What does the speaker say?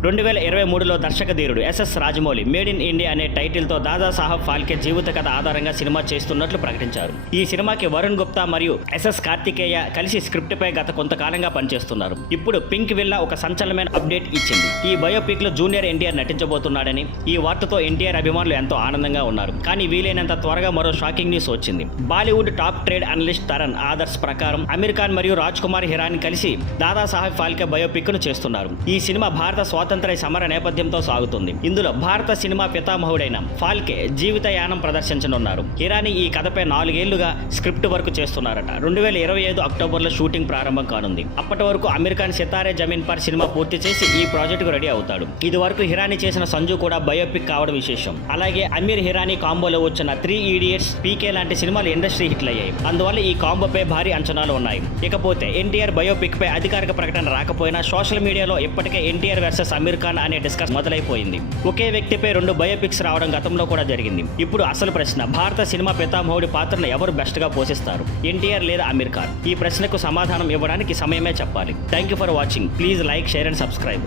2023లో దర్శక ధీరుడు SS Rajamouli made in India అనే టైటిల్తో దాదాసాహెబ్ ఫాల్కే జీవిత కథ ఆధారంగా సినిమా చేస్తున్నట్లు ప్రకటించారు. ఈ సినిమాకి వరుణ్ గుప్తా మరియు ఎస్ఎస్ కార్తికేయ కలిసి స్క్రిప్ట్ పై గత కొంతకాలంగా పనిచేస్తున్నారు. ఇప్పుడు పింక్ విల్లా ఒక సంచలనమైన అప్డేట్ ఇచ్చింది. ఈ బయోపిక్ లో జూనియర్ ఎన్టీఆర్ నటించబోతున్నాడని, ఈ వార్తతో ఎన్టీఆర్ అభిమానులు ఎంతో ఆనందంగా ఉన్నారు. కానీ వీలైనంత త్వరగా మరో షాకింగ్ న్యూస్ వచ్చింది. బాలీవుడ్ టాప్ ట్రేడ్ అనలిస్ట్ తరణ్ ఆదర్శ్ ప్రకారం అమీర్ ఖాన్ మరియు రాజ్ కుమార్ హిరాని కలిసి దాదాసాహెబ్ ఫాల్కే బయోపిక్ ను చేస్తున్నారు. ఈ సినిమా భారత స్వాతంత్ర సమర నేపథ్యంతో సాగుతుంది. ఇందులో భారత సినిమా పితామహుడైన ఫాల్కే జీవితయానం ప్రదర్శించనున్నారు. హిరాని ఈ కథపై 4 ఏళ్లుగా స్క్రిప్ట్ వర్క్ చేస్తున్నారట. 2025 అక్టోబర్లో షూటింగ్ ప్రారంభం కానుంది. అప్పటి వరకు అమీర్ ఖాన్ సితారే జమీన్ పర్ సినిమా పూర్తి చేసి ఈ ప్రాజెక్టుకు రెడీ అవుతాడు. ఇది వరకు హిరాని చేసిన సంజు కూడా బయోపిక్ కావడం విశేషం. అలాగే అమీర్ హిరాని కాంబోలో వచ్చిన 3 ఇడియట్స్, పీకే లాంటి సినిమాలు ఇండస్ట్రీ హిట్లు అయ్యాయి. అందువల్ల ఈ కాంబోపై భారీ అంచనాలు ఉన్నాయి. ఇకపోతే ఎన్టీఆర్ బయోపిక్ పై అధికారిక ప్రకటన రాకపోయినా సోషల్ మీడియాలో ఇప్పటికే ఎన్టీఆర్ వర్సెస్ అమీర్ ఖాన్ అనే డిస్కస్ మొదలైపోయింది. ఒకే వ్యక్తిపై 2 బయోపిక్స్ రావడం గతంలో కూడా జరిగింది. ఇప్పుడు అసలు ప్రశ్న, భారత సినిమా పితామహుడి పాత్రను ఎవరు బెస్ట్ గా పోషిస్తారు, ఎన్టీఆర్ లేదా అమీర్ ఖాన్? ఈ ప్రశ్నకు సమాధానం ఇవ్వడానికి సమయమే చెప్పాలి. Thank you for watching. Please like, share and subscribe.